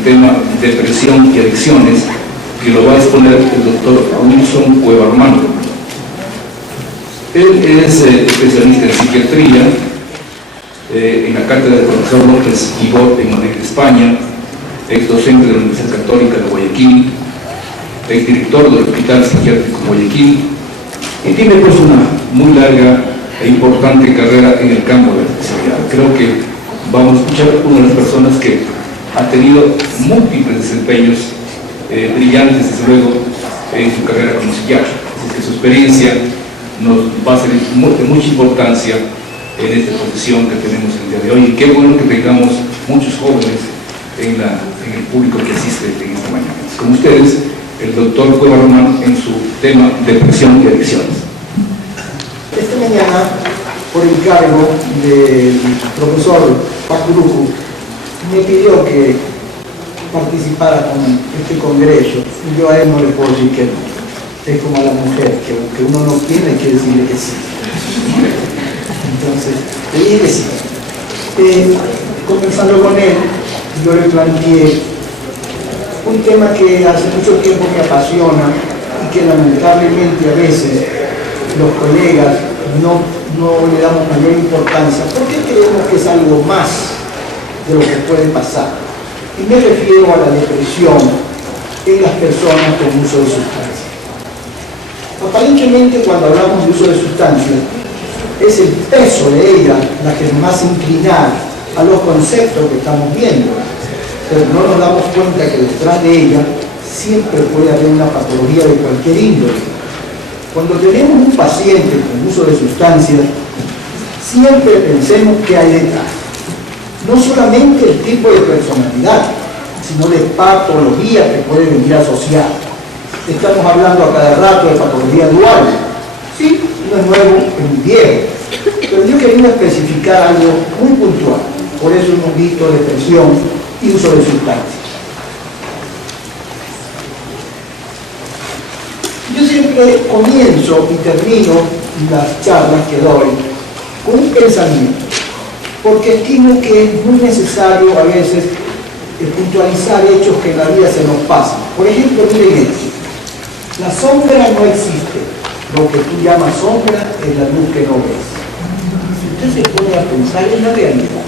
el tema depresión y adicciones, que lo va a exponer el doctor Wilson Cueva Romano. Él es especialista en psiquiatría, en la cátedra del profesor López Guibot en Madrid, España, ex docente de la Universidad Católica de Guayaquil, ex director del Hospital Psiquiátrico de Guayaquil, y tiene pues una muy larga e importante carrera en el campo de la especialidad. Creo que vamos a escuchar a una de las personas que ha tenido múltiples desempeños brillantes, desde luego, en su carrera como psiquiatra. Así que su experiencia nos va a ser de mucha importancia en esta posición que tenemos el día de hoy. Y qué bueno que tengamos muchos jóvenes en el público que asiste en esta mañana. Con ustedes, el doctor Cueva Romano en su tema depresión y adicciones. Esta mañana, por encargo del profesor Pacurucu, me pidió que participara con este congreso, y yo a él no le puedo decir que no. Es como a la mujer, que aunque uno no quiere, hay que decirle que sí. Entonces, le dije que sí. Conversando con él, yo le planteé un tema que hace mucho tiempo me apasiona y que lamentablemente a veces los colegas no le damos mayor importancia porque creemos que es algo más de lo que puede pasar. Y me refiero a la depresión en las personas con uso de sustancias. Aparentemente, cuando hablamos de uso de sustancias, es el peso de ella la que nos hace inclinar a los conceptos que estamos viendo, pero no nos damos cuenta que detrás de ella siempre puede haber una patología de cualquier índole. Cuando tenemos un paciente con uso de sustancias, siempre pensemos qué hay detrás. No solamente el tipo de personalidad, sino de patología que puede venir asociada. Estamos hablando a cada rato de patología dual. Sí, no es nuevo, es muy viejo. Pero yo quería especificar algo muy puntual. Por eso hemos visto depresión y uso de sustancias. Yo siempre comienzo y termino las charlas que doy con un pensamiento, porque estimo que es muy necesario a veces puntualizar hechos que en la vida se nos pasan. Por ejemplo, miren esto: la sombra no existe, lo que tú llamas sombra es la luz que no ves. Si usted se pone a pensar en la realidad,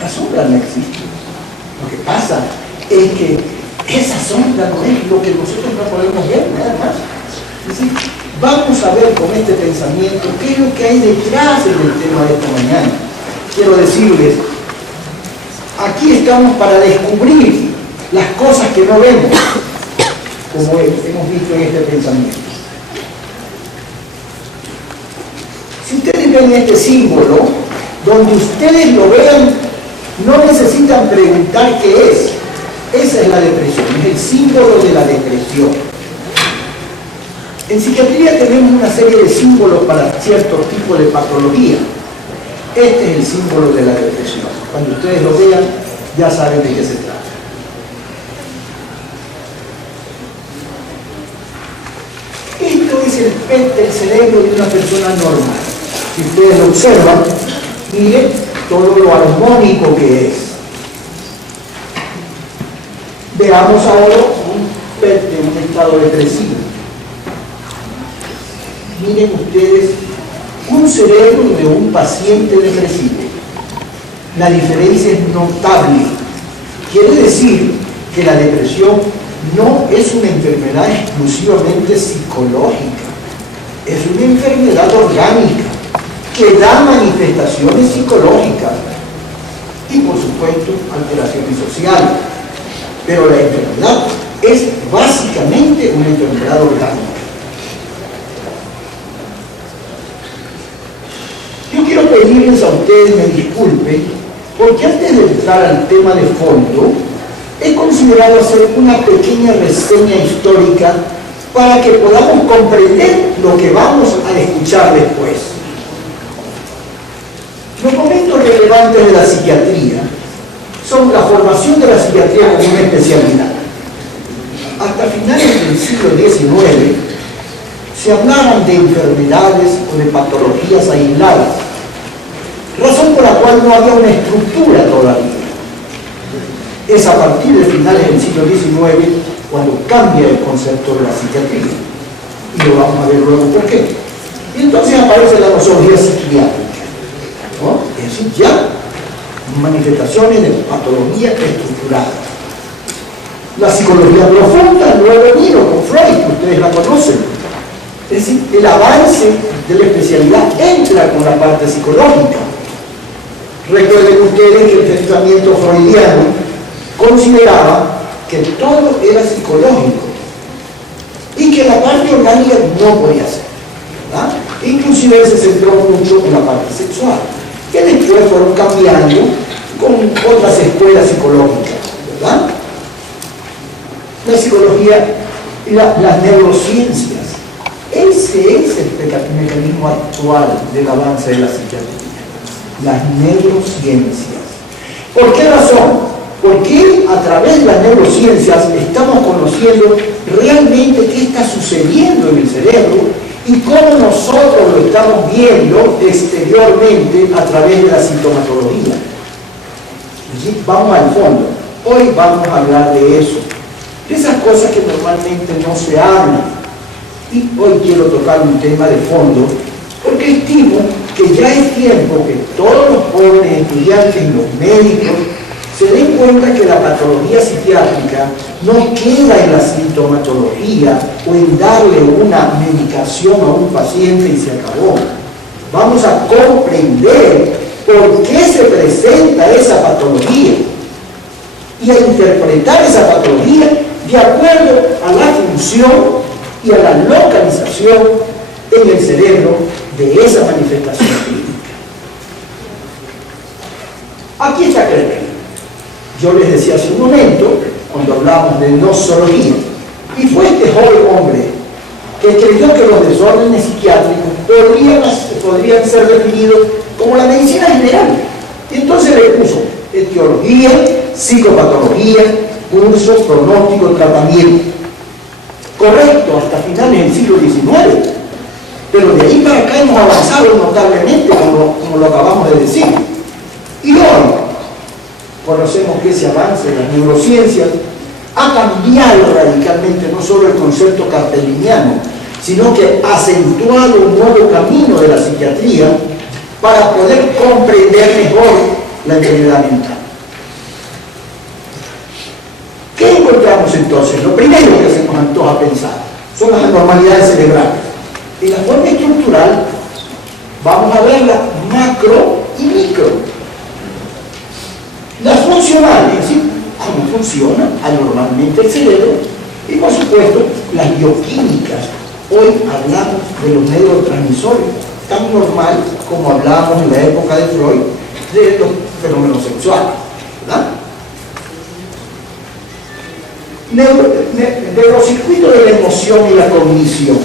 la sombra no existe. Lo que pasa es que esa sombra no es lo que nosotros no podemos ver, nada más. Es decir, vamos a ver con este pensamiento qué es lo que hay detrás del tema de esta mañana. Quiero decirles, aquí estamos para descubrir las cosas que no vemos, como hemos visto en este pensamiento. Si ustedes ven este símbolo, donde ustedes lo vean, no necesitan preguntar qué es. Esa es la depresión, es el símbolo de la depresión. En psiquiatría tenemos una serie de símbolos para cierto tipo de patología. Este es el símbolo de la depresión. Cuando ustedes lo vean, ya saben de qué se trata. Esto es el PET del cerebro de una persona normal. Si ustedes lo observan, miren todo lo armónico que es. Veamos ahora un PET de un estado depresivo. Miren ustedes un cerebro de un paciente depresivo. La diferencia es notable. Quiere decir que la depresión no es una enfermedad exclusivamente psicológica, es una enfermedad orgánica que da manifestaciones psicológicas y, por supuesto, alteraciones sociales. Pero la enfermedad es básicamente una enfermedad orgánica. Yo quiero pedirles a ustedes me disculpen, porque antes de entrar al tema de fondo, he considerado hacer una pequeña reseña histórica para que podamos comprender lo que vamos a escuchar después. Los momentos relevantes de la psiquiatría son la formación de la psiquiatría como una especialidad. Hasta finales del siglo XIX se hablaban de enfermedades o de patologías aisladas, razón por la cual no había una estructura todavía. Es a partir de finales del siglo XIX cuando cambia el concepto de la psiquiatría. Y lo vamos a ver luego por qué. Y entonces aparece la nosología psiquiátrica, ¿no? Es decir, ya manifestaciones de patología estructurada. La psicología profunda luego vino con Freud, que ustedes la conocen. Es decir, el avance de la especialidad entra con la parte psicológica. Recuerden ustedes que el pensamiento freudiano consideraba que todo era psicológico y que la parte orgánica no podía ser, ¿verdad? Inclusive se centró mucho en la parte sexual, que después fueron cambiando con otras escuelas psicológicas, ¿verdad? La psicología y las neurociencias. Ese es el mecanismo actual del avance de la psiquiatría, las neurociencias. ¿Por qué razón? Porque a través de las neurociencias estamos conociendo realmente qué está sucediendo en el cerebro y cómo nosotros lo estamos viendo exteriormente a través de la sintomatología. ¿Sí? Vamos al fondo. Hoy vamos a hablar de eso, de esas cosas que normalmente no se hablan. Y hoy quiero tocar un tema de fondo, porque estimo que ya es tiempo que todos los jóvenes estudiantes y los médicos se den cuenta que la patología psiquiátrica no queda en la sintomatología o en darle una medicación a un paciente y se acabó. Vamos a comprender por qué se presenta esa patología y a interpretar esa patología de acuerdo a la función y a la localización en el cerebro de esa manifestación clínica. Aquí está Kremer. Yo les decía hace un momento, cuando hablamos de nosología, y fue este joven hombre que creyó que los desórdenes psiquiátricos podrían ser definidos como la medicina general. Y entonces le puso etiología, psicopatología, curso, pronóstico, tratamiento. Correcto, hasta finales del siglo XIX. Pero de ahí para acá hemos avanzado notablemente, como lo acabamos de decir. Y hoy conocemos que ese avance de las neurociencias ha cambiado radicalmente no solo el concepto carteliniano, sino que ha acentuado un nuevo camino de la psiquiatría para poder comprender mejor la enfermedad mental. ¿Qué encontramos entonces? Lo primero que se nos antoja pensar son las anormalidades cerebrales. En la forma estructural vamos a verlas macro y micro. Las funcionales, es decir, cómo funciona anormalmente el cerebro, y por supuesto las bioquímicas. Hoy hablamos de los neurotransmisores, tan normal como hablábamos en la época de Freud de los fenómenos sexuales, ¿verdad? Neurocircuito de la emoción y la cognición.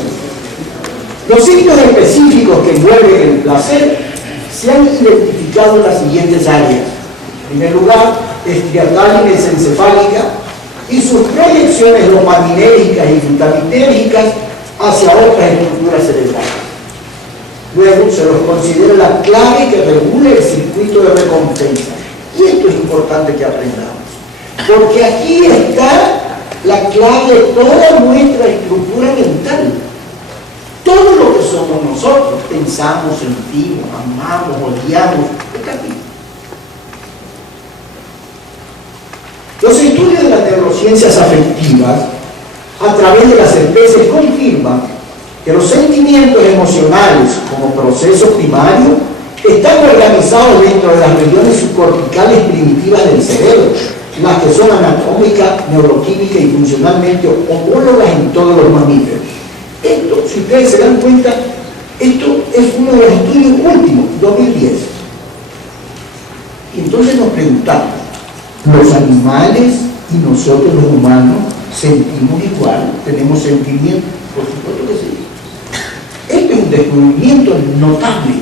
Los signos específicos que envuelven el placer se han identificado en las siguientes áreas. En primer lugar, estriatal y mesencefálica y sus proyecciones dopaminérgicas y glutaminérgicas hacia otras estructuras cerebrales. Luego se los considera la clave que regula el circuito de recompensa. Y esto es importante que aprendamos, porque aquí está la clave de toda nuestra estructura mental. Todo lo que somos nosotros, pensamos, sentimos, amamos, odiamos, está aquí. Los estudios de las neurociencias afectivas, a través de las especies, confirman que los sentimientos emocionales como proceso primario están organizados dentro de las regiones subcorticales primitivas del cerebro, las que son anatómica, neuroquímica y funcionalmente homólogas en todos los mamíferos. Esto, si ustedes se dan cuenta, esto es uno de los estudios últimos, 2010. Y entonces nos preguntamos, ¿los animales y nosotros los humanos sentimos igual? ¿Tenemos sentimientos? Por supuesto que sí. Este es un descubrimiento notable.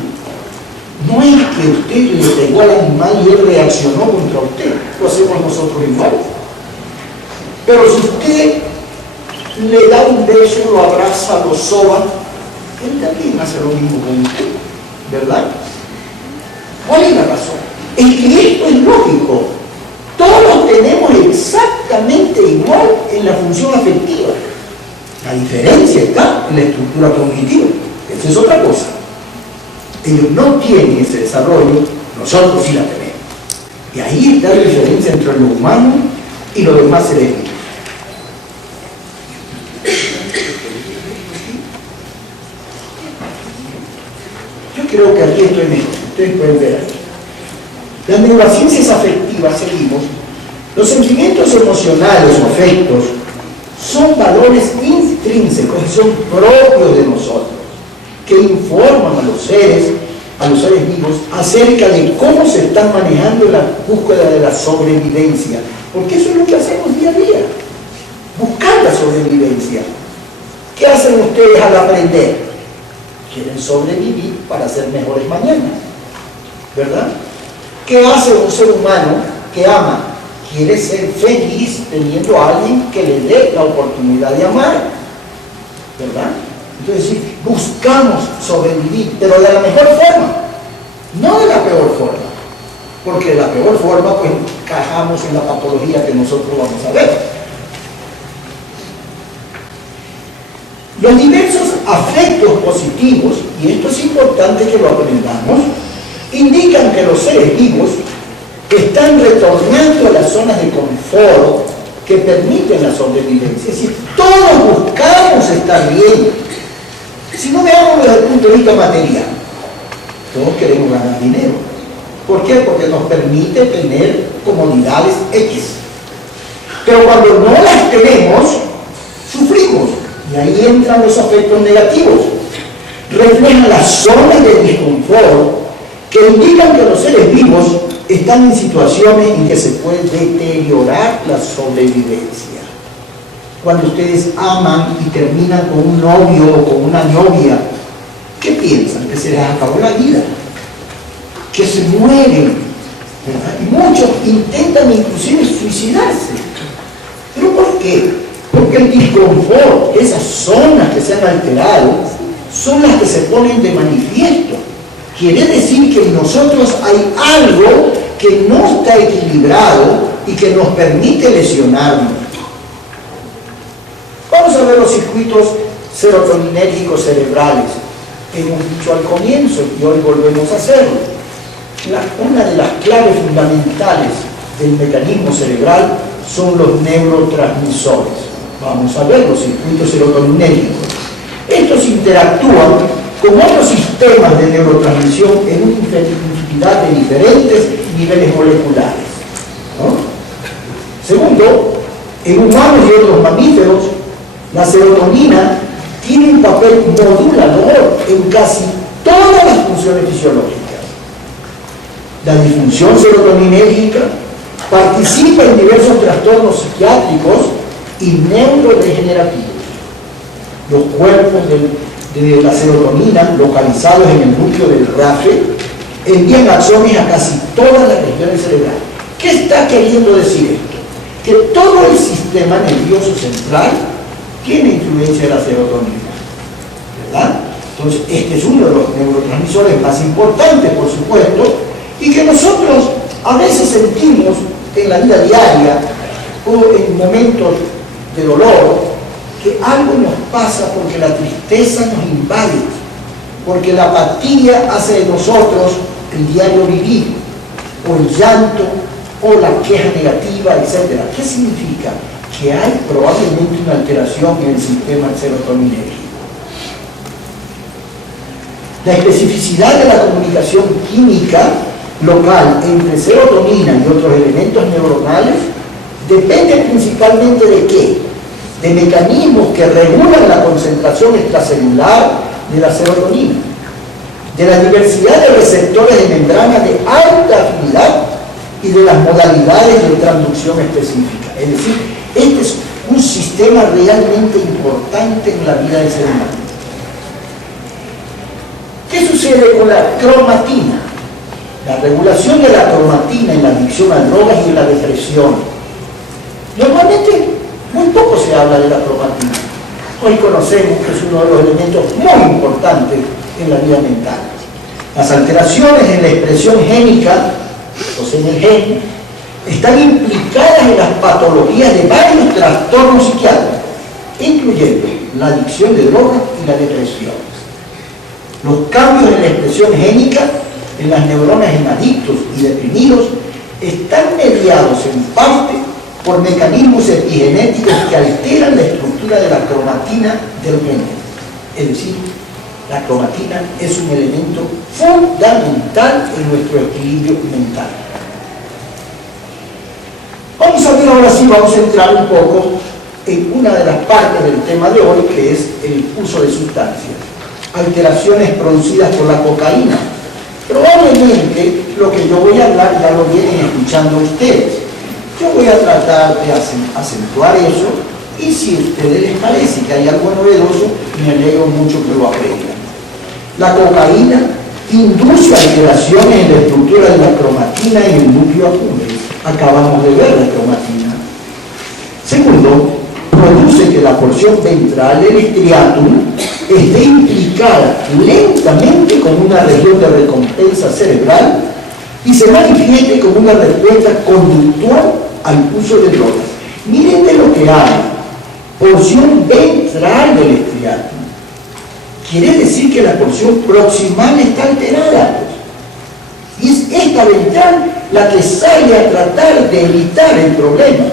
No es que usted le pegó al animal y él reaccionó contra usted, lo hacemos nosotros igual. Pero si usted le da un beso, lo abraza, lo soba, él también hace lo mismo con usted, ¿verdad? ¿Cuál es la razón? Es que esto es lógico. Todos tenemos exactamente igual en la función afectiva. La diferencia está en la estructura cognitiva. Esa es otra cosa. Ellos no tienen ese desarrollo, nosotros sí la tenemos. Y ahí está la diferencia entre lo humano y los demás seres vivos. Yo creo que aquí estoy mejor. Ustedes pueden ver aquí. Las neurociencias afectivas, seguimos. Los sentimientos emocionales o afectos son valores intrínsecos, son propios de nosotros, que informan a los seres vivos acerca de cómo se están manejando la búsqueda de la sobrevivencia, porque eso es lo que hacemos día a día, buscar la sobrevivencia. ¿Qué hacen ustedes al aprender? Quieren sobrevivir para ser mejores mañana, ¿verdad? ¿Qué hace un ser humano que ama? Quiere ser feliz teniendo a alguien que le dé la oportunidad de amar, ¿verdad? Entonces, buscamos sobrevivir, pero de la mejor forma, no de la peor forma, porque de la peor forma, pues, encajamos en la patología que nosotros vamos a ver. Los diversos afectos positivos, y esto es importante que lo aprendamos, indican que los seres vivos están retornando a las zonas de confort que permiten la sobrevivencia. Es decir, todos buscamos estar bien. Si no veamos desde el punto de vista material, todos queremos ganar dinero. ¿Por qué? Porque nos permite tener comodidades X. Pero cuando no las tenemos, sufrimos. Y ahí entran los afectos negativos. Reflejan las zonas de desconfort que indican que los seres vivos están en situaciones en que se puede deteriorar la sobrevivencia. Cuando ustedes aman y terminan con un novio o con una novia, ¿qué piensan? Que se les acabó la vida, que se mueren, ¿verdad? Y muchos intentan inclusive suicidarse. ¿Pero por qué? Porque el disconfort, esas zonas que se han alterado, son las que se ponen de manifiesto. Quiere decir que en nosotros hay algo que no está equilibrado y que nos permite lesionarnos. Vamos a ver los circuitos serotoninérgicos cerebrales. Hemos dicho al comienzo y hoy volvemos a hacerlo. Una de las claves fundamentales del mecanismo cerebral son los neurotransmisores. Vamos a ver los circuitos serotoninérgicos. Estos interactúan con otros sistemas de neurotransmisión en una infinidad de diferentes niveles moleculares, ¿no? Segundo, en humanos y otros mamíferos, la serotonina tiene un papel modulador en casi todas las funciones fisiológicas. La disfunción serotoninérgica participa en diversos trastornos psiquiátricos y neurodegenerativos. Los cuerpos de la serotonina localizados en el núcleo del RAFE envían axones a casi todas las regiones cerebrales. ¿Qué está queriendo decir esto? Que todo el sistema nervioso central tiene influencia de la serotonina, ¿verdad? Entonces, este es uno de los neurotransmisores más importantes, por supuesto, y que nosotros a veces sentimos en la vida diaria o en momentos de dolor, que algo nos pasa porque la tristeza nos invade, porque la apatía hace de nosotros el diario vivir, o el llanto, o la queja negativa, etc. ¿Qué significa? Que hay probablemente una alteración en el sistema serotoninérgico. La especificidad de la comunicación química local entre serotonina y otros elementos neuronales depende principalmente de ¿qué? De mecanismos que regulan la concentración extracelular de la serotonina, de la diversidad de receptores de membrana de alta afinidad y de las modalidades de transducción específica. Es decir, este es un sistema realmente importante en la vida del ser humano. ¿Qué sucede con la cromatina? La regulación de la cromatina en la adicción a drogas y en la depresión. Normalmente muy poco se habla de la cromatina. Hoy conocemos que es uno de los elementos muy importantes en la vida mental. Las alteraciones en la expresión génica, o sea, en el gen, están implicadas en las patologías de varios trastornos psiquiátricos, incluyendo la adicción de drogas y la depresión. Los cambios en la expresión génica en las neuronas en adictos y deprimidos están mediados en parte por mecanismos epigenéticos que alteran la estructura de la cromatina del gen. Es decir, la cromatina es un elemento fundamental en nuestro equilibrio mental. Vamos a ver ahora sí, vamos a entrar un poco en una de las partes del tema de hoy, que es el uso de sustancias. Alteraciones producidas por la cocaína. Probablemente lo que yo voy a hablar ya lo vienen escuchando ustedes. Yo voy a tratar de acentuar eso, y si a ustedes les parece que hay algo novedoso, me alegro mucho que lo aprendan. La cocaína induce alteraciones en la estructura de la cromatina y el núcleo accumbens. Acabamos de ver la cromatina. Segundo, produce que la porción ventral del striatum esté implicada lentamente con una región de recompensa cerebral y se manifieste como una respuesta conductual al uso de drogas. Miren de lo que hay. Porción ventral del striatum. Quiere decir que la porción proximal está alterada. Y es esta ventral la que sale a tratar de evitar el problema,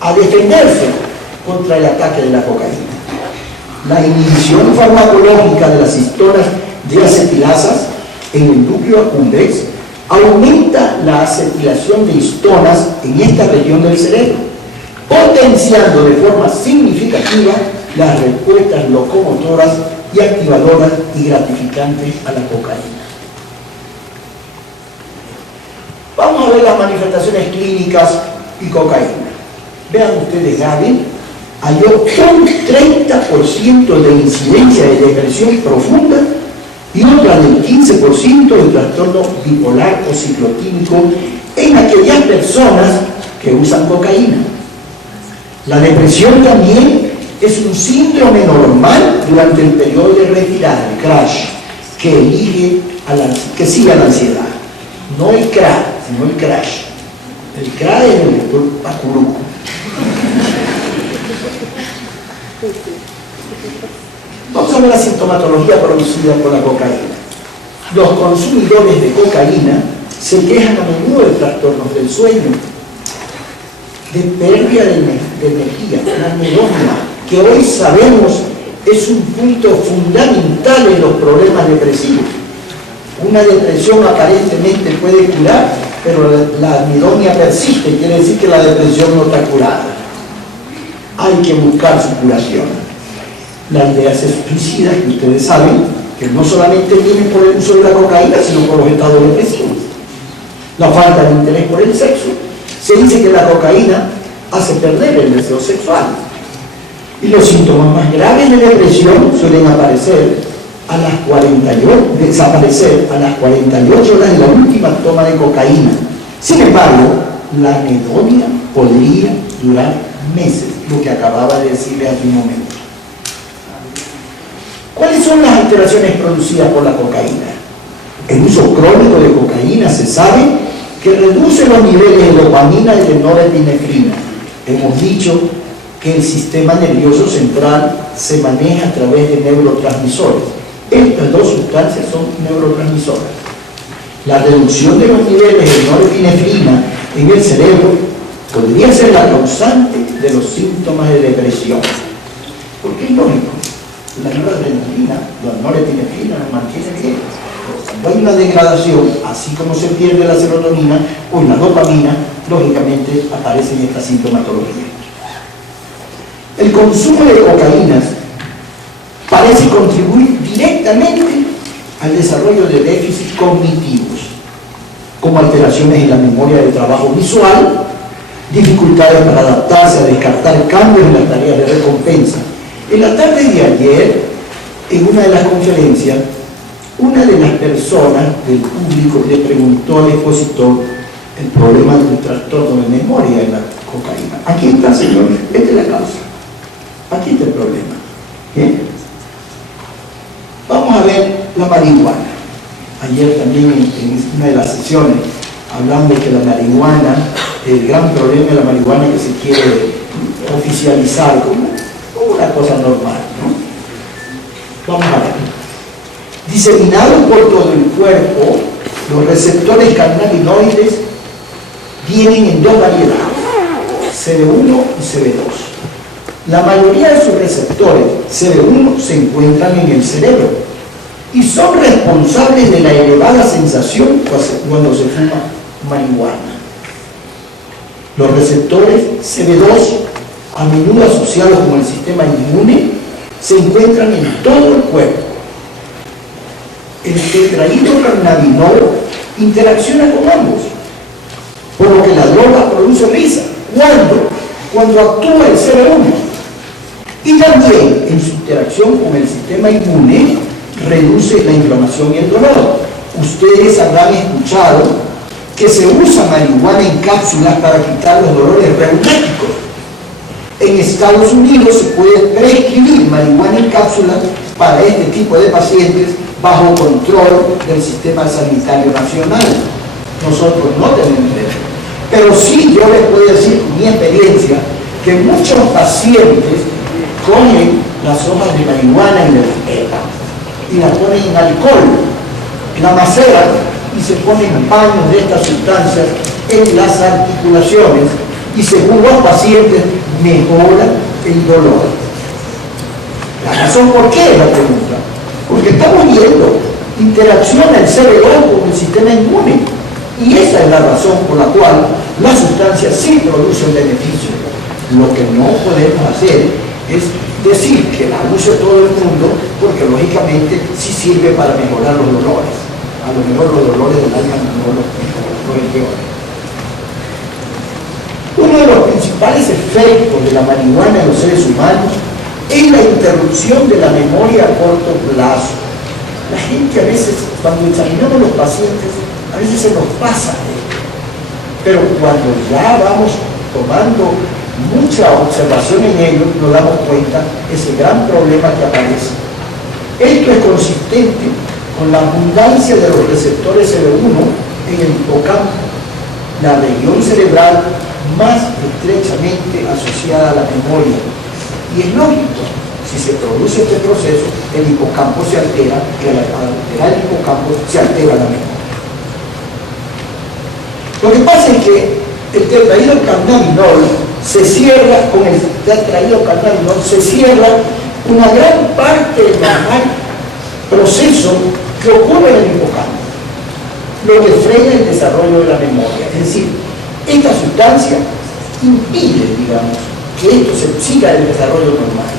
a defenderse contra el ataque de la cocaína. La inhibición farmacológica de las histonas de acetilasas en el núcleo accumbens aumenta la acetilación de histonas en esta región del cerebro, potenciando de forma significativa las respuestas locomotoras y activadoras y gratificantes a la cocaína. Vamos a ver las manifestaciones clínicas y cocaína. Vean ustedes, Gaby halló un 30% de incidencia de depresión profunda y otra del 15% de trastorno bipolar o ciclotímico en aquellas personas que usan cocaína. La depresión también es un síndrome normal durante el periodo de retirada, el crash, que sigue a la ansiedad. No el crash, sino el crash. El crash es el pacuruco. Vamos a ver la sintomatología producida por la cocaína. Los consumidores de cocaína se quejan a menudo de trastornos del sueño, de pérdida de energía, la anedonia, que hoy sabemos es un punto fundamental en los problemas depresivos. Una depresión aparentemente puede curar, pero la anedonia persiste, quiere decir que la depresión no está curada. Hay que buscar su curación. Las ideas suicidas, que ustedes saben, que no solamente vienen por el uso de la cocaína, sino por los estados depresivos. La falta de interés por el sexo. Se dice que la cocaína hace perder el deseo sexual. Y los síntomas más graves de depresión suelen desaparecer a las 48 horas de la última toma de cocaína. Sin embargo, la anedonia podría durar meses, lo que acababa de decirle hace un momento. ¿Cuáles son las alteraciones producidas por la cocaína? El uso crónico de cocaína se sabe que reduce los niveles de dopamina y de norepinefrina. Hemos dicho que el sistema nervioso central se maneja a través de neurotransmisores. Estas dos sustancias son neurotransmisoras. La reducción de los niveles de norepinefrina en el cerebro podría ser la causante de los síntomas de depresión. Porque es lógico, la noradrenalina, la norepinefrina nos mantiene bien. Cuando hay una degradación, así como se pierde la serotonina o la dopamina, lógicamente aparecen estas sintomatologías. El consumo de cocaínas parece contribuir directamente al desarrollo de déficits cognitivos, como alteraciones en la memoria de trabajo visual, dificultades para adaptarse a descartar cambios en las tareas de recompensa. En la tarde de ayer, en una de las conferencias, una de las personas del público le preguntó al expositor el problema del trastorno de memoria en la cocaína. Aquí está, señor, esta es la causa. Aquí está el problema. ¿Bien? Vamos a ver la marihuana. Ayer también en una de las sesiones hablando que la marihuana, el gran problema de la marihuana que se quiere oficializar como una cosa normal, ¿no? Vamos a ver. Diseminados por todo el cuerpo, los receptores cannabinoides vienen en dos variedades, CB1 y CB2. La mayoría de sus receptores CB1 se encuentran en el cerebro y son responsables de la elevada sensación cuando se fuma marihuana. Los receptores CB2, a menudo asociados con el sistema inmune, se encuentran en todo el cuerpo. El tetrahidrocannabinol interacciona con ambos, por lo que la droga produce risa. ¿Cuándo? Cuando actúa el CB1. Y también en su interacción con el sistema inmune reduce la inflamación y el dolor. Ustedes habrán escuchado que se usa marihuana en cápsulas para quitar los dolores reumáticos. En Estados Unidos se puede prescribir marihuana en cápsulas para este tipo de pacientes bajo control del sistema sanitario nacional. Nosotros no tenemos eso. Pero sí yo les puedo decir con mi experiencia que muchos pacientes cogen las hojas de marihuana y las ponen en alcohol, la maceran y se ponen baños de estas sustancias en las articulaciones y según los pacientes mejora el dolor. La razón por qué es la pregunta. Porque estamos viendo, interacciona el CB2 con el sistema inmune y esa es la razón por la cual la sustancia sí produce un beneficio. Lo que no podemos hacer es decir que la use todo el mundo porque lógicamente sí sirve para mejorar los dolores. A lo mejor los dolores del alma no los empeoran. Uno de los principales efectos de la marihuana en los seres humanos es la interrupción de la memoria a corto plazo. La gente a veces, cuando examinamos a los pacientes, a veces se nos pasa. Pero cuando ya vamos tomando mucha observación en ellos, nos damos cuenta de ese gran problema que aparece. Esto es consistente con la abundancia de los receptores CB1 en el hipocampo, la región cerebral más estrechamente asociada a la memoria. Y es lógico, si se produce este proceso, el hipocampo se altera y al alterar el hipocampo se altera la memoria. Lo que pasa es que el tetrahidrocannabinol se cierra, con el tetrahidrocannabinol se cierra una gran parte del normal proceso que ocurre en el hipocampo, lo que frena el desarrollo de la memoria. Es decir, esta sustancia impide, digamos, que esto se siga el desarrollo normal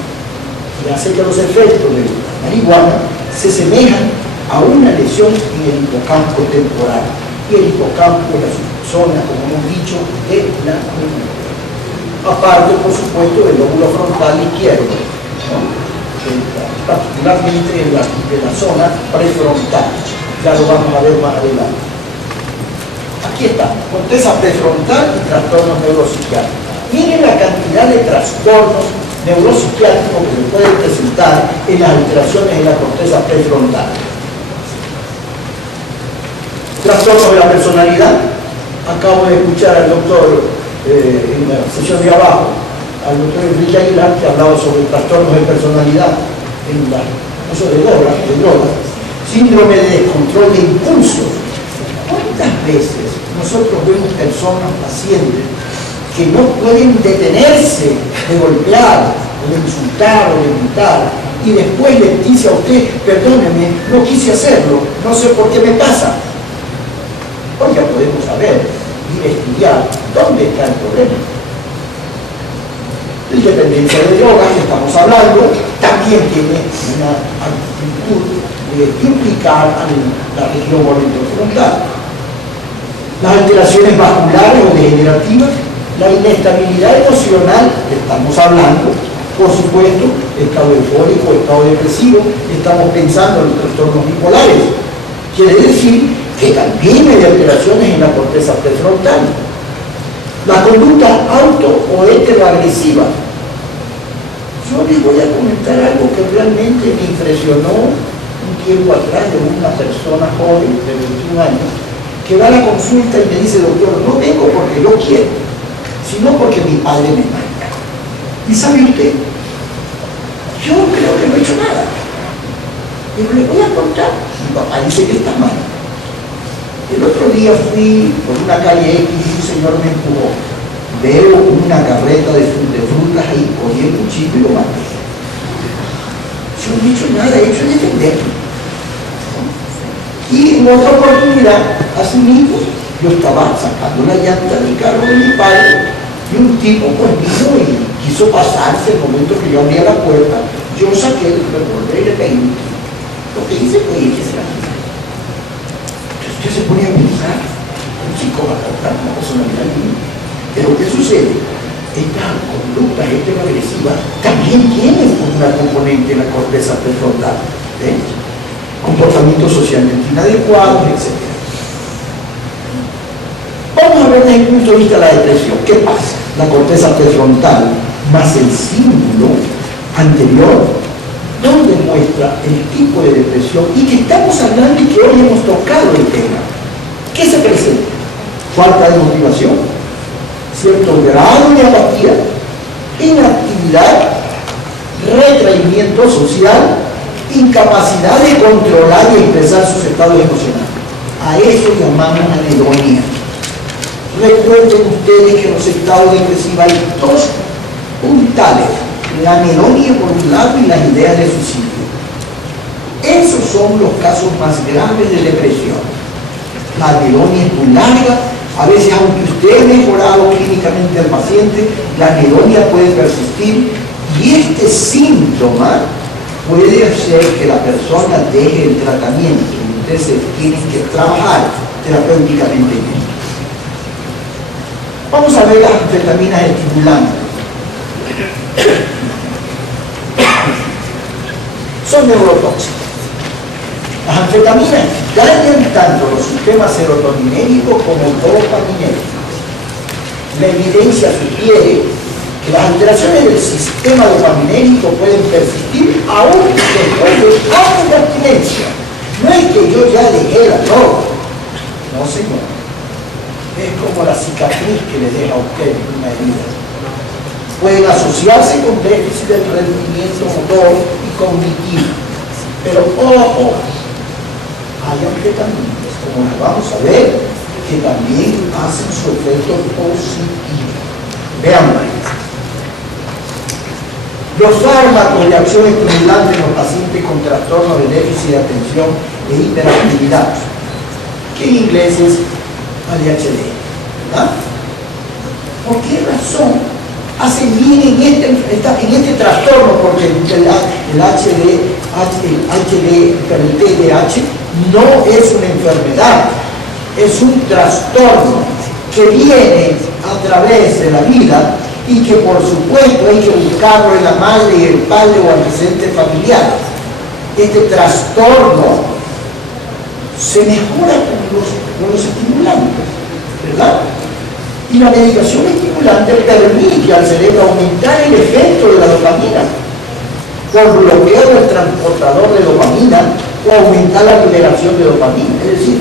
y hace que los efectos de la marihuana se semejan a una lesión en el hipocampo temporal. Y el hipocampo es la zona, como hemos dicho, de la memoria. Aparte, por supuesto, del lóbulo frontal izquierdo, ¿no? Particularmente de la zona prefrontal. Ya lo vamos a ver más adelante. Aquí está, corteza prefrontal y trastornos neuropsiquiátricos. Miren la cantidad de trastornos neuropsiquiátricos que se pueden presentar en las alteraciones en la corteza prefrontal. Trastornos de la personalidad. Acabo de escuchar al doctor en la sesión de abajo, al doctor Enrique Aguilar, que ha hablado sobre trastornos de personalidad en el uso de drogas, síndrome de descontrol de impulsos. ¿Cuántas veces nosotros vemos personas, pacientes, que no pueden detenerse de golpear, o de insultar, o de gritar, y después le dice a usted, perdóneme, no quise hacerlo, no sé por qué me pasa? Hoy ya podemos saber, ir a estudiar, dónde está el problema. La dependencia de drogas, que estamos hablando, también tiene una actitud de implicar a la región frontal. Las alteraciones vasculares o degenerativas, la inestabilidad emocional, que estamos hablando, por supuesto, estado eufórico, estado depresivo, estamos pensando en los trastornos bipolares. Quiere decir que también hay alteraciones en la corteza prefrontal. La conducta auto o heteroagresiva. Yo les voy a comentar algo que realmente me impresionó un tiempo atrás de una persona joven de 21 años que va a la consulta y me dice, doctor, no vengo porque yo quiero, sino porque mi padre me manda. ¿Y sabe usted? Yo creo que no he hecho nada. Pero le voy a contar. Mi papá dice que está mal. El otro día fui por una calle X y un señor me empujó. Veo una carreta de frutas ahí, cogí el cuchillo y lo maté. Yo no he hecho nada, he hecho defenderme. Y en otra oportunidad, hace un tiempo, yo estaba sacando la llanta del carro de mi padre y un tipo pues vino y quiso pasarse. El momento que yo abría la puerta, yo saqué el revólver y le pegué un tiro. Lo que hice fue irse la vida. Entonces usted se pone a pensar, un psicópata, una personalidad libre. Pero ¿qué sucede? Esta conducta agresiva también tiene una componente en la corteza prefrontal. Comportamientos socialmente inadecuados, etc. Vamos a ver desde el punto de vista de la depresión. ¿Qué pasa? La corteza prefrontal más el símbolo anterior, donde muestra el tipo de depresión y que estamos hablando y que hoy hemos tocado el tema. ¿Qué se presenta? Falta de motivación, cierto grado de apatía, inactividad, retraimiento social, incapacidad de controlar y expresar sus estados emocionales. A eso llamamos anedonia. Recuerden ustedes que en los estados depresivos hay dos puntales, la anedonia por un lado y las ideas de suicidio. Esos son los casos más graves de depresión. La anedonia es muy larga, a veces aunque usted ha mejorado clínicamente al paciente, la anedonia puede persistir y este síntoma puede hacer que la persona deje el tratamiento. Entonces tienen que trabajar terapéuticamente en esto. Vamos a ver las anfetaminas estimulantes. Son neurotóxicas. Las anfetaminas dañan tanto los sistemas serotoninérgicos como dopaminérgicos. La evidencia sugiere que las alteraciones del sistema dopaminérgico pueden persistir aún después de años de abstinencia. No es que yo ya dejé la droga. No, señor. Es como la cicatriz que le deja a usted una herida. Pueden asociarse con déficit del rendimiento motor y cognitivo. Pero ojo, hay anfetaminas, como vamos a ver, que también hacen su efecto positivo. Veamos. Los fármacos de acción estimulante en los pacientes con trastornos de déficit de atención e hiperactividad, que en inglés es ADHD, ¿verdad? ¿Por qué razón hacen bien en este trastorno? Porque el TDAH no es una enfermedad, es un trastorno que viene a través de la vida y que por supuesto hay que buscarlo en la madre y el padre o antecedentes familiares. Este trastorno se mejora con los estimulantes, ¿verdad? Y la medicación estimulante permite al cerebro aumentar el efecto de la dopamina por bloqueo del transportador de dopamina o aumentar la liberación de dopamina. Es decir,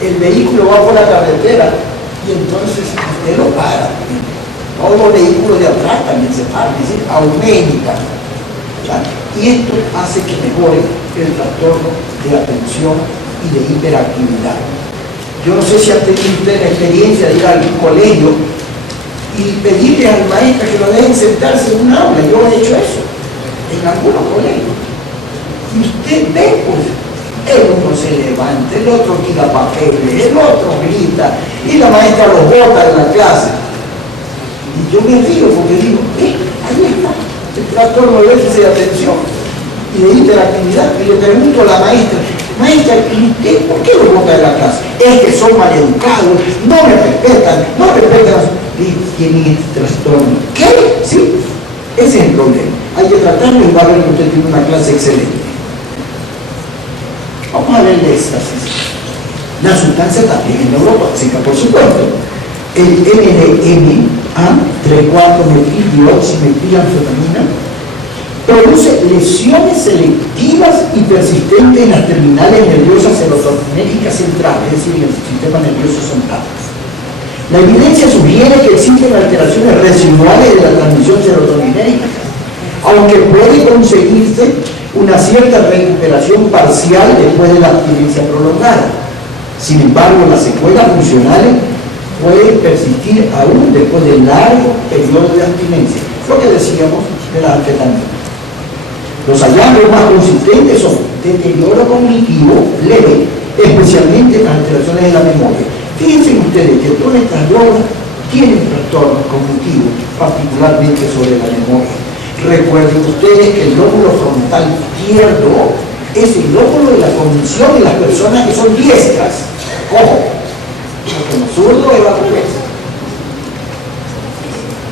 el vehículo va por la carretera y entonces usted lo para. Todos los vehículos de atrás también se paran, es decir, aumentan. ¿Verdad? Y esto hace que mejore el trastorno de atención y de hiperactividad. Yo no sé si han tenido ustedes la experiencia de ir a algún colegio y pedirle al maestro que lo dejen sentarse en un aula. Yo he hecho eso en algunos colegios. Y usted ve, pues, el uno se levanta, el otro tira papeles, el otro grita, y la maestra los bota en la clase. Y yo me río porque digo, ahí está, el trastorno de déficit de atención y de hiperactividad. Y le pregunto a la maestra, ¿y usted por qué lo bota de la clase? Es que son maleducados, no me respetan, y tienen este trastorno. ¿Qué? Sí, ese es el problema. Hay que tratarlo y va a ver que usted tiene una clase excelente. Vamos a ver el éxtasis. La sustancia también es neurotóxica, por supuesto. El MDMA, 3,4-metil-dioximetilanfetamina, produce lesiones selectivas y persistentes en las terminales nerviosas serotoninérgicas centrales, es decir, en el sistema nervioso central. La evidencia sugiere que existen alteraciones residuales de la transmisión serotoninérgica, aunque puede conseguirse una cierta recuperación parcial después de la abstinencia prolongada. Sin embargo, las secuelas funcionales pueden persistir aún después de largo periodo de abstinencia, lo que decíamos de las anfetaminas. Los hallazgos más consistentes son deterioro cognitivo leve, especialmente en las alteraciones de la memoria. Fíjense ustedes que todas estas drogas tienen trastornos cognitivos, particularmente sobre la memoria. Recuerden ustedes que el lóbulo frontal izquierdo es el lóbulo de la cognición de las personas que son diestras. Ojo, porque los zurdos es la pobreza.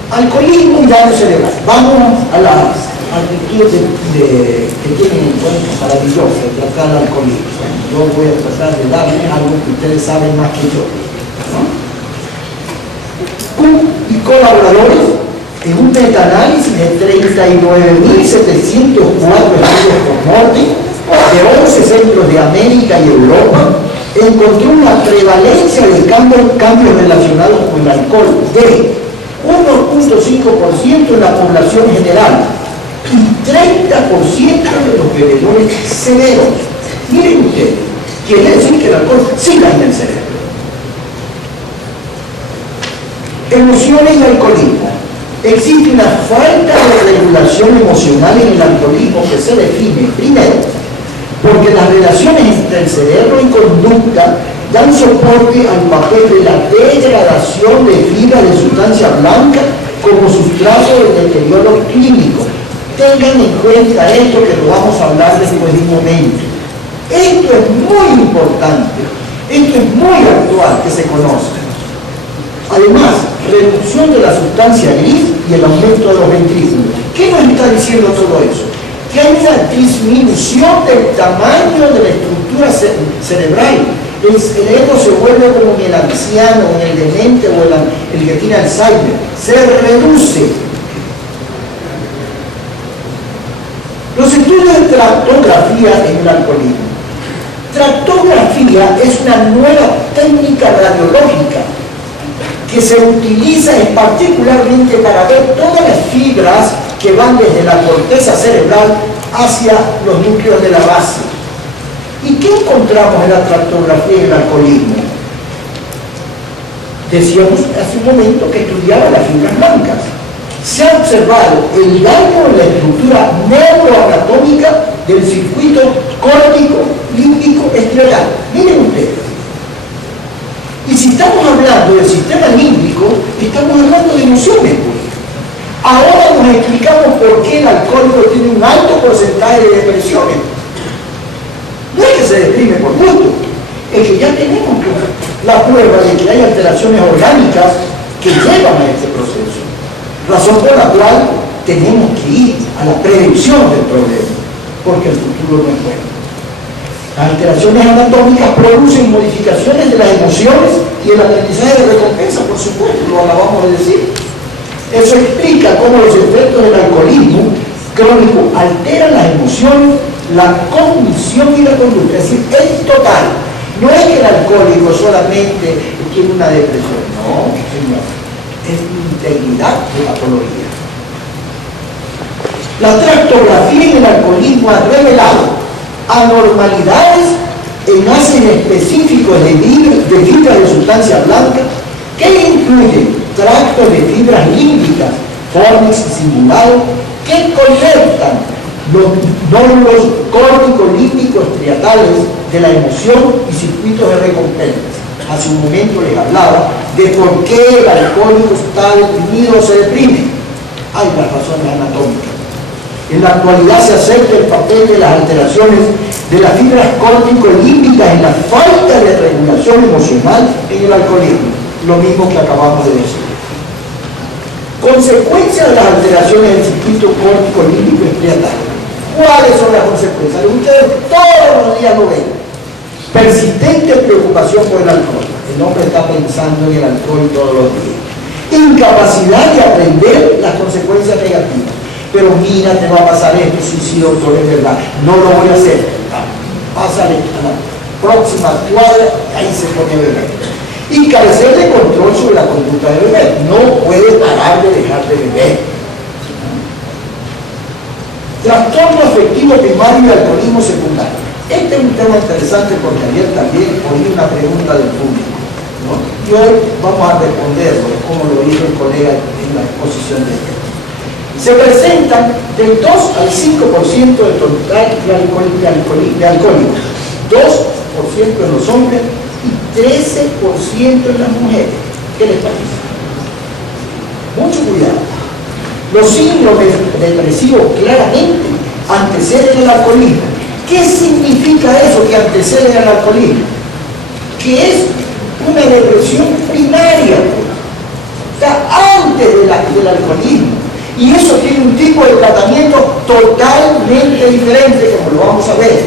Alcoholismo y daño cerebral. Vamos a las actitudes que tienen en cuenta maravillosas de tratar el alcoholismo. Yo voy a tratar de darles algo que ustedes saben más que yo, ¿no? Cook y colaboradores, en un metaanálisis de 39.704 estudios post-mortem de 11 centros de América y Europa, encontró una prevalencia de cambios relacionados con el alcohol de 1.5% en la población general y 30% de los bebedores severos. Miren ustedes, quiere decir que el alcohol sí daña el cerebro. Emociones y alcoholismo. Existe una falta de regulación emocional en el alcoholismo que se define, primero, porque las relaciones entre el cerebro y conducta dan soporte al papel de la degradación de fibras de sustancia blanca como sustrato de deterioro clínico. Tengan en cuenta esto, que lo vamos a hablar después de un momento. Esto es muy importante, esto es muy actual, que se conozca. Además, reducción de la sustancia gris y el aumento de los ventrículos. ¿Qué nos está diciendo todo eso? Que hay una disminución del tamaño de la estructura cerebral. El cerebro se vuelve como en el anciano, en el demente o el que tiene Alzheimer. Se reduce. Los estudios de tractografía en el alcoholismo. Tractografía es una nueva técnica radiológica que se utiliza particularmente para ver todas las fibras que van desde la corteza cerebral hacia los núcleos de la base. ¿Y qué encontramos en la tractografía y el alcoholismo? Decíamos hace un momento que estudiaba las fibras blancas. Se ha observado el daño en la estructura neuroanatómica del circuito córtico límbico estriatal. Miren ustedes. Y si estamos hablando del sistema límbico, estamos hablando de emociones. Ahora nos explicamos por qué el alcohólico tiene un alto porcentaje de depresiones. No es que se deprime por gusto, es que ya tenemos la prueba de que hay alteraciones orgánicas que llevan a este proceso. Razón por la cual tenemos que ir a la prevención del problema, porque el futuro no es bueno. Las alteraciones anatómicas producen modificaciones de las emociones y el aprendizaje de recompensa, por supuesto, lo acabamos de decir. Eso explica cómo los efectos del alcoholismo crónico alteran las emociones, la cognición y la conducta. Es decir, es total. No es que el alcohólico solamente tiene una depresión, no, señor. Es integridad de la patología. La tractografía en el alcoholismo ha revelado anormalidades en ácidos específicos de fibras de sustancia blanca que incluyen tractos de fibras límbicas, fornix y simulados, que conectan los nódulos córtico-límbicos estriatales de la emoción y circuitos de recompensa. Hace un momento les hablaba de por qué el alcohólico está deprimido o se deprime. Hay las razones anatómicas. En la actualidad se acepta el papel de las alteraciones de las fibras córtico-límbicas en la falta de regulación emocional en el alcoholismo, lo mismo que acabamos de decir. Consecuencias de las alteraciones del circuito córtico-límbico estriatal. ¿Cuáles son las consecuencias? Ustedes todos los días lo ven. Persistente preocupación por el alcohol. El hombre está pensando en el alcohol todos los días. Incapacidad de aprender las consecuencias negativas. pero mira, te va a pasar esto, sí, doctor, es verdad, no lo voy a hacer. Pásale a la próxima cuadra, ahí se pone a beber. Y carecer de control sobre la conducta de beber. No puede parar de dejar de beber. Trastorno afectivo primario y alcoholismo secundario. Este es un tema interesante porque ayer también oí una pregunta del público, ¿no? Y hoy vamos a responderlo, como lo hizo el colega en la exposición de este. Se presentan del 2 al 5% del total de alcohólicos, 2% en los hombres y 13% en las mujeres. ¿Qué les parece? Mucho cuidado. Los síndromes depresivos claramente anteceden al alcoholismo. ¿Qué significa eso que antecede al alcoholismo? Que es una depresión primaria, está antes del alcoholismo. Y eso tiene un tipo de tratamiento totalmente diferente, como lo vamos a ver.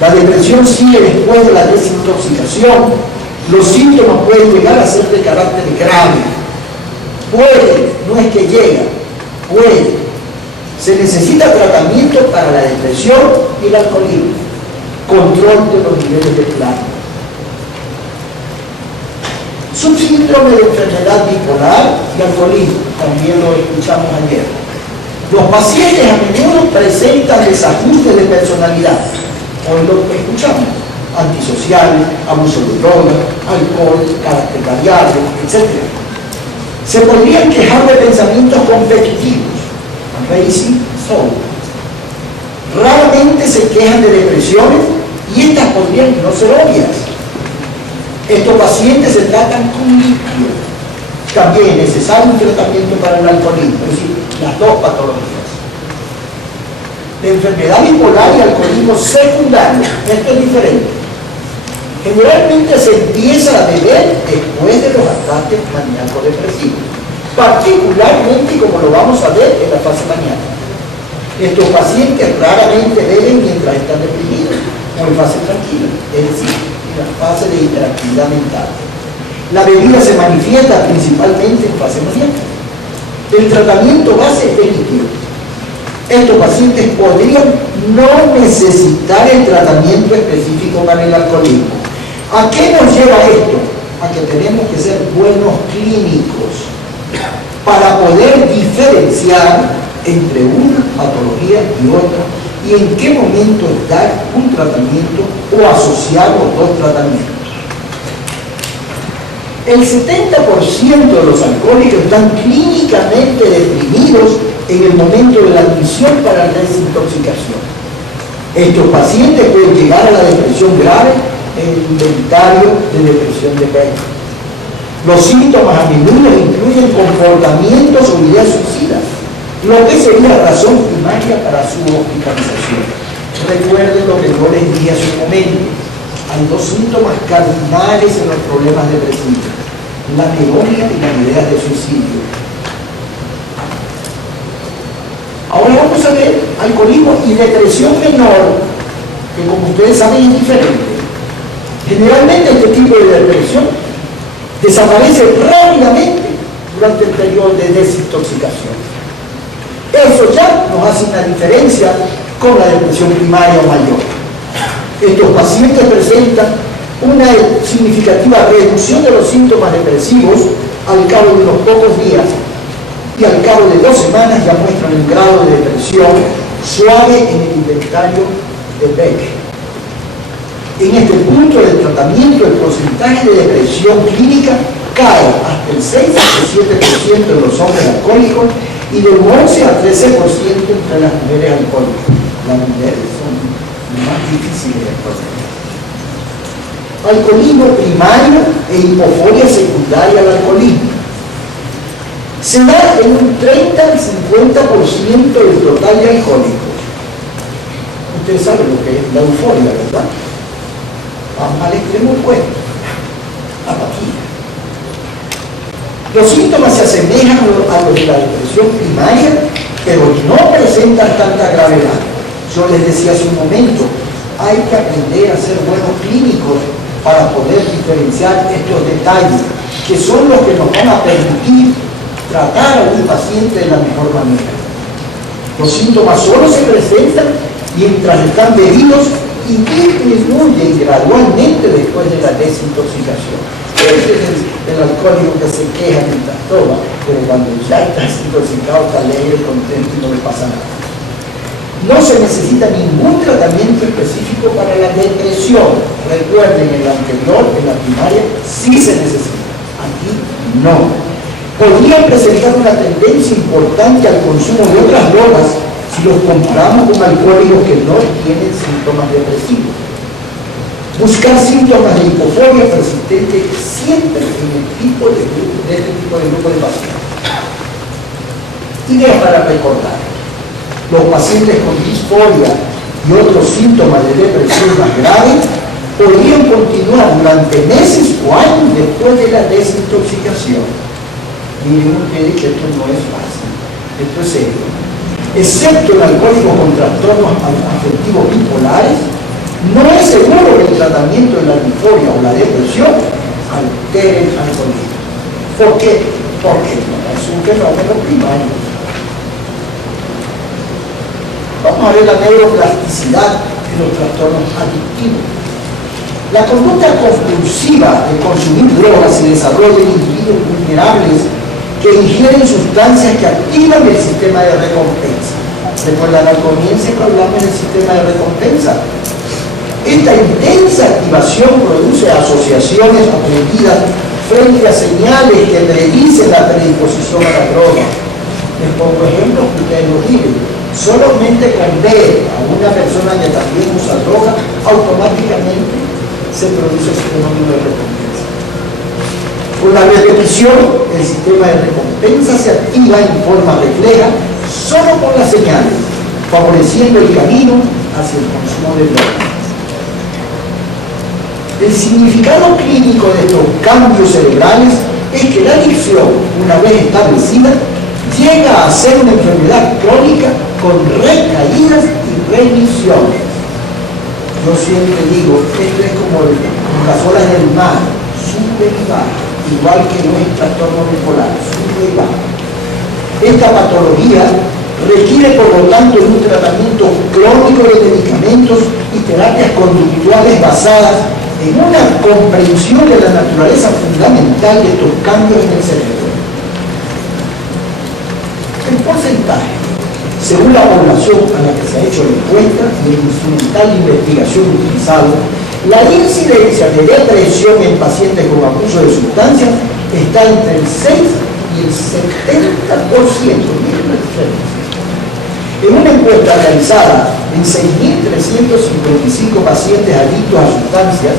La depresión sigue después de la desintoxicación. Los síntomas pueden llegar a ser de carácter grave. Puede, no es que llega, puede. Se necesita tratamiento para la depresión y el alcoholismo. Control de los niveles de plasma. Subsíndrome de enfermedad bipolar y alcoholismo, también lo escuchamos ayer. Los pacientes a menudo presentan desajustes de personalidad. Hoy lo escuchamos. Antisociales, abuso de drogas, alcohol, carácter variable, etc. Se podrían quejar de pensamientos competitivos, racing soul. Raramente se quejan de depresiones y estas podrían no ser obvias. Estos pacientes se tratan con litio. También es necesario un tratamiento para el alcoholismo, es decir, las dos patologías. La enfermedad bipolar y alcoholismo secundario, esto es diferente. Generalmente se empieza a beber después de los ataques maníaco-depresivos, particularmente como lo vamos a ver en la fase maníaca. Estos pacientes raramente beben mientras están deprimidos o en fase tranquila, es decir, en la fase de hiperactividad mental. La bebida se manifiesta principalmente en fase maníaca. El tratamiento base es el litio. Estos pacientes podrían no necesitar el tratamiento específico para el alcoholismo. ¿A qué nos lleva esto? A que tenemos que ser buenos clínicos para poder diferenciar entre una patología y otra y en qué momento dar un tratamiento o asociar los dos tratamientos. El 70% de los alcohólicos están clínicamente deprimidos en el momento de la admisión para la desintoxicación. Estos pacientes pueden llegar a la depresión grave en el inventario de depresión de Beck. Los síntomas a menudo incluyen comportamientos o ideas suicidas, lo que sería razón primaria para su hospitalización. Recuerden lo que yo les dije hace un momento. Hay dos síntomas cardinales en los problemas depresivos: la anedonia y las ideas de suicidio. Ahora vamos a ver alcoholismo y depresión menor, que como ustedes saben es diferente. Generalmente este tipo de depresión desaparece rápidamente durante el periodo de desintoxicación. Eso ya nos hace una diferencia con la depresión primaria o mayor. Estos pacientes presentan una significativa reducción de los síntomas depresivos al cabo de unos pocos días y al cabo de 2 semanas ya muestran un grado de depresión suave en el inventario de Beck. En este punto del tratamiento el porcentaje de depresión clínica cae hasta el 6 o 7% en los hombres alcohólicos y del 11 a 13% entre las mujeres alcohólicas. Las mujeres son más difíciles de proceder. Alcoholismo primario e hipofonia secundaria al alcoholismo. Se da en un 30 al 50% del total de alcohólicos. Ustedes saben lo que es la euforia, ¿verdad? Vamos al extremo opuesto, apatía. Los síntomas se asemejan a los de la depresión primaria, pero no presentan tanta gravedad. Yo les decía hace un momento, hay que aprender a ser buenos clínicos para poder diferenciar estos detalles, que son los que nos van a permitir tratar a un paciente de la mejor manera. Los síntomas solo se presentan mientras están bebidos y disminuyen gradualmente después de la desintoxicación. Ese es el alcohólico que se queja mientras toma, pero cuando ya está desintoxicado, está alegre, contento y no le pasa nada. No se necesita ningún tratamiento específico para la depresión. Recuerden, en el anterior, en la primaria, sí se necesita. Aquí no. Podría presentar una tendencia importante al consumo de otras drogas si los comparamos con alcohólicos que no tienen síntomas depresivos. Buscar síntomas de hipofobia persistente siempre en este tipo de grupo de pacientes. Ideas para recordar. Los pacientes con disforia y otros síntomas de depresión más graves podrían continuar durante meses o años después de la desintoxicación. Miren ustedes que esto no es fácil, esto es serio. Excepto el alcohólico con trastornos afectivos bipolares, no es seguro que el tratamiento de la disforia o la depresión altere el alcoholismo. ¿Por qué? Porque no es un fenómeno primario. Vamos a ver la neuroplasticidad de los trastornos adictivos. La conducta compulsiva de consumir drogas se desarrolla en individuos vulnerables que ingieren sustancias que activan el sistema de recompensa. Recuerdan al comienzo que hablamos del sistema de recompensa. Esta intensa activación produce asociaciones aprendidas frente a señales que predicen la predisposición a la droga. Les pongo ejemplos que ustedes lo digan. Solamente con ver a una persona que también usa droga, automáticamente se produce ese fenómeno de recompensa. Con la repetición, el sistema de recompensa se activa en forma refleja solo con las señales, favoreciendo el camino hacia el consumo de drogas. El significado clínico de estos cambios cerebrales es que la adicción, una vez establecida, llega a ser una enfermedad crónica con recaídas y remisiones. Yo siempre digo, esto es como las olas del mar, sube y baja, igual que no es trastorno bipolar, sube y baja. Esta patología requiere, por lo tanto, un tratamiento crónico de medicamentos y terapias conductuales basadas en una comprensión de la naturaleza fundamental de estos cambios en el cerebro. El porcentaje, según la población a la que se ha hecho la encuesta y el instrumental de investigación utilizado, la incidencia de depresión en pacientes con abuso de sustancias está entre el 6 y el 70%. Miren la diferencia. En una encuesta realizada en 6.355 pacientes adictos a sustancias,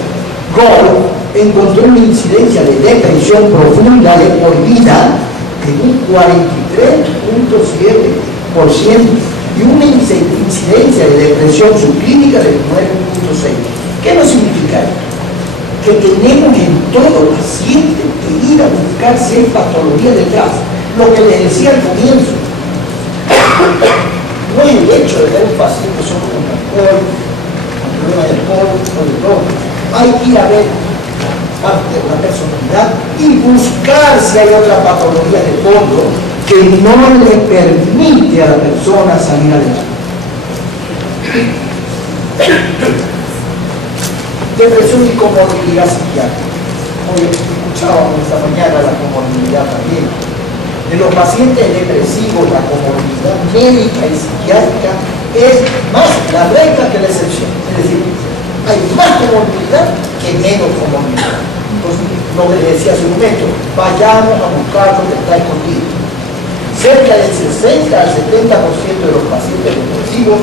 Gore encontró una incidencia de depresión profunda de por vida en un 43.7% y una incidencia de depresión subclínica del 9.6%. ¿Qué nos significa esto? Que tenemos en todo paciente que ir a buscar si hay patología detrás. Lo que les decía al comienzo, no es el hecho de ver un paciente solo con alcohol, con problemas de alcohol o de droga. Hay que ir a ver parte de la personalidad y buscar si hay otra patología de fondo que no le permite a la persona salir adelante. Depresión y comorbilidad psiquiátrica. Hoy escuchábamos esta mañana la comorbilidad también. De los pacientes depresivos, la comorbilidad médica y psiquiátrica es más la regla que la excepción. Es decir, hay más comorbilidad que menos comorbilidad. Entonces, lo que les decía hace un momento, vayamos a buscar lo que está escondido. Cerca del 60 al 70% de los pacientes depresivos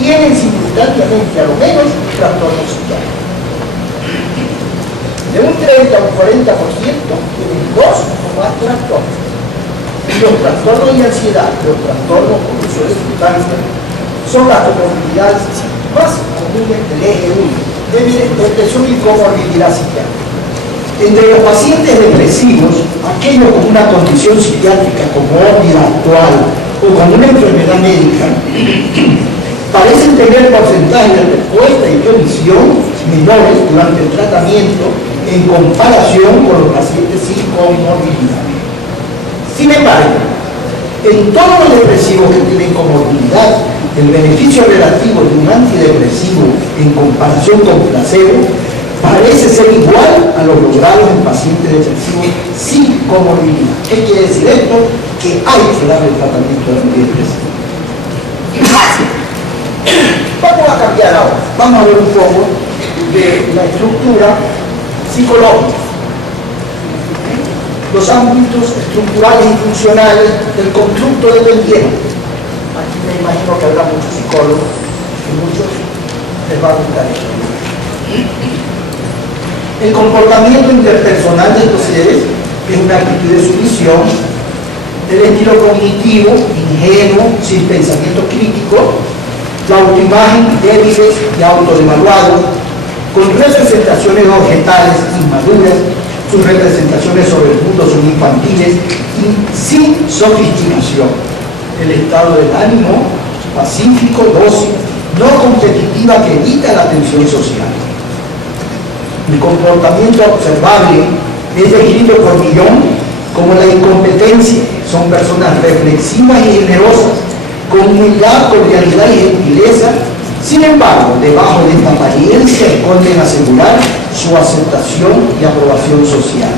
tienen simultáneamente a lo menos trastornos psiquiátricos. De un 30 a un 40% tienen dos o más trastornos. Los trastornos de ansiedad, los trastornos por uso de sustancias, son las comorbilidades más comunes del eje 1, depresión y comorbilidad psiquiátrica. Entre los pacientes depresivos, aquellos con una condición psiquiátrica comórbida actual o con una enfermedad médica, parecen tener porcentajes de respuesta y remisión menores durante el tratamiento en comparación con los pacientes sin comorbilidad. Sin embargo, En todos los depresivos que tienen comorbilidad, el beneficio relativo de un antidepresivo en comparación con placebo parece ser igual a los logrados en pacientes depresivos sin comorbilidad. ¿Qué quiere decir esto? Que hay que darle tratamiento de antidepresivo. Vamos a cambiar ahora. Vamos a ver un poco de la estructura psicológica, los ámbitos estructurales y funcionales del constructo dependiente. Aquí me imagino que habrá muchos psicólogos y muchos les va a gustar esto. El comportamiento interpersonal de estos seres es una actitud de sumisión, el estilo cognitivo, ingenuo, sin pensamiento crítico, la autoimagen débiles y autodevaluados, con representaciones objetales inmaduras, sus representaciones sobre el mundo son infantiles y sin sofisticación. El estado del ánimo, pacífico, dócil, no competitiva, que evita la tensión social. El comportamiento observable es descrito por Millón como la incompetencia. Son personas reflexivas y generosas, con humildad, cordialidad y gentileza. Sin embargo, debajo de esta apariencia esconden asegurar su aceptación y aprobación social.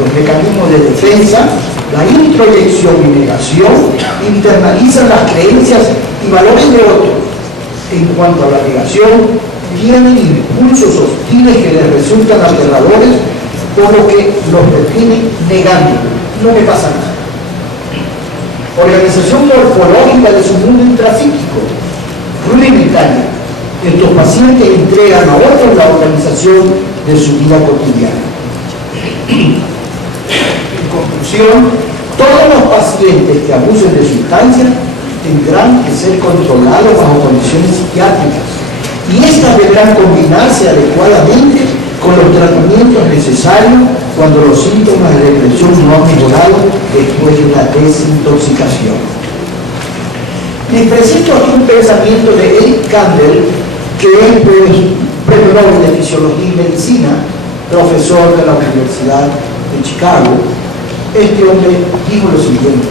Los mecanismos de defensa, la introyección y negación, internalizan las creencias y valores de otros. En cuanto a la negación, tienen impulsos hostiles que les resultan aterradores, por lo que los detienen negando. No me pasa nada. Organización morfológica de su mundo intrapsíquico, rudimentaria. Estos pacientes entregan a otros la organización de su vida cotidiana. En conclusión, todos los pacientes que abusen de sustancias tendrán que ser controlados bajo condiciones psiquiátricas, y estas deberán combinarse adecuadamente con los tratamientos necesarios cuando los síntomas de depresión no han mejorado después de la desintoxicación. Les presento aquí un pensamiento de Eric Kandel, que es premio Nobel de Fisiología y Medicina, profesor de la Universidad de Chicago. Este hombre dijo lo siguiente: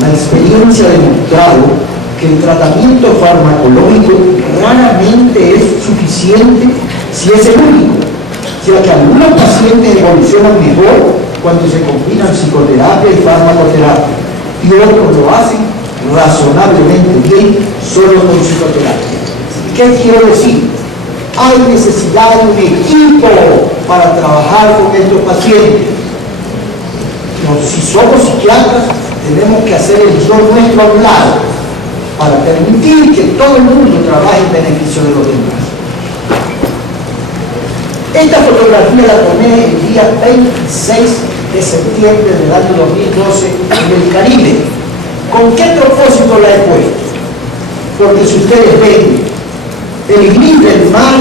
la experiencia ha demostrado que el tratamiento farmacológico raramente es suficiente si es el único, ya que algunos pacientes evolucionan mejor cuando se combinan psicoterapia y farmacoterapia, y otros lo hacen razonablemente bien solo con psicoterapia. ¿Qué quiero decir? Hay necesidad de un equipo para trabajar con estos pacientes. Si somos psiquiatras, tenemos que hacer el yo nuestro a un lado para permitir que todo el mundo trabaje en beneficio de los demás. Esta fotografía la tomé el día 26 de septiembre del año 2012 en el Caribe. ¿Con qué propósito la he puesto? Porque si ustedes ven, el gris del mar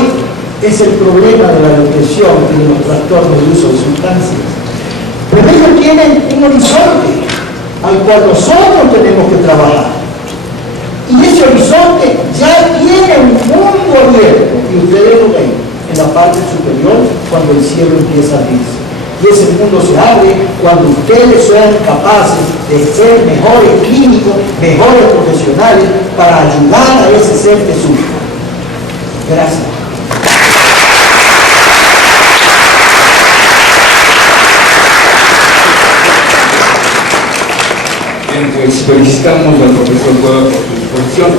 es el problema de la depresión y de los trastornos de uso de sustancias. Pero ellos tienen un horizonte al cual nosotros tenemos que trabajar. Y ese horizonte ya tiene un mundo abierto, y ustedes lo ven en la parte superior cuando el cielo empieza a abrirse. Y ese mundo se abre cuando ustedes sean capaces de ser mejores clínicos, mejores profesionales, para ayudar a ese ser que sufre. Gracias. Bien, pues felicitamos al profesor Cueva por su exposición.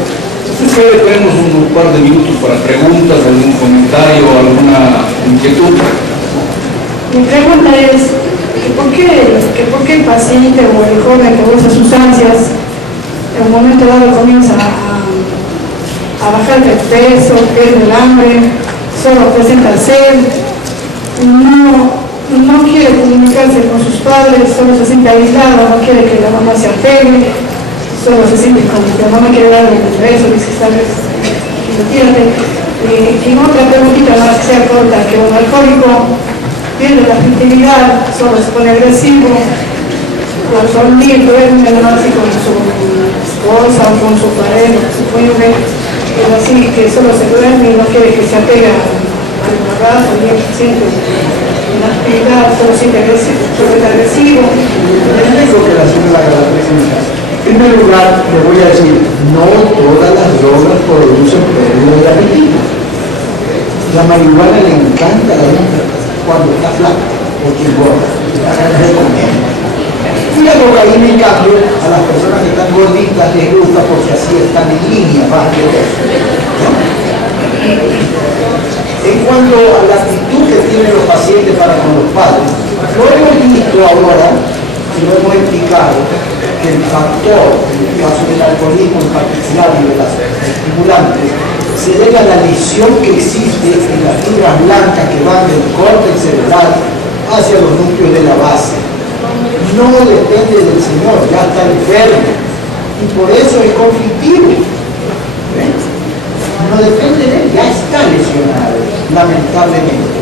Entonces tenemos un par de minutos para preguntas, algún comentario, alguna inquietud. Mi pregunta es, ¿por qué el paciente o el joven que usa sustancias en un momento dado comienza a bajar de peso, pierde el hambre, solo presenta sed, no quiere comunicarse con sus padres, solo se siente aislado, no quiere que la mamá se apegue, solo se siente como que la mamá quiere darle un beso, dice que lo pierde? Y otra preguntita más que sea corta, que un alcohólico pierde la afectividad, solo se pone agresivo, al dormir duerme así con su esposa o con su pareja, su cónyuge, pero así que solo se duerme y no quiere que se apegue al abrazo, y siente la actividad, solo siente agresivo. Yo digo que la señora Galatea En primer lugar, le voy a decir, no todas las drogas producen pérdida de apetito. La marihuana le encanta a la gente cuando está flaca, porque engorda, la ganas de comer. Y la cocaína, en cambio, a las personas que están gorditas les gusta porque así están en línea, bajan de peso, ¿no? En cuanto a la actitud que tienen los pacientes para con los padres, lo hemos visto ahora, y lo hemos explicado, que el factor, en el caso del alcoholismo en particular y de las estimulantes, se debe a la lesión que existe en las fibras blancas que van del córtex cerebral hacia los núcleos de la base. No depende del señor, ya está enfermo, y por eso es conflictivo. ¿Ven? No depende de él, ya está lesionado, lamentablemente.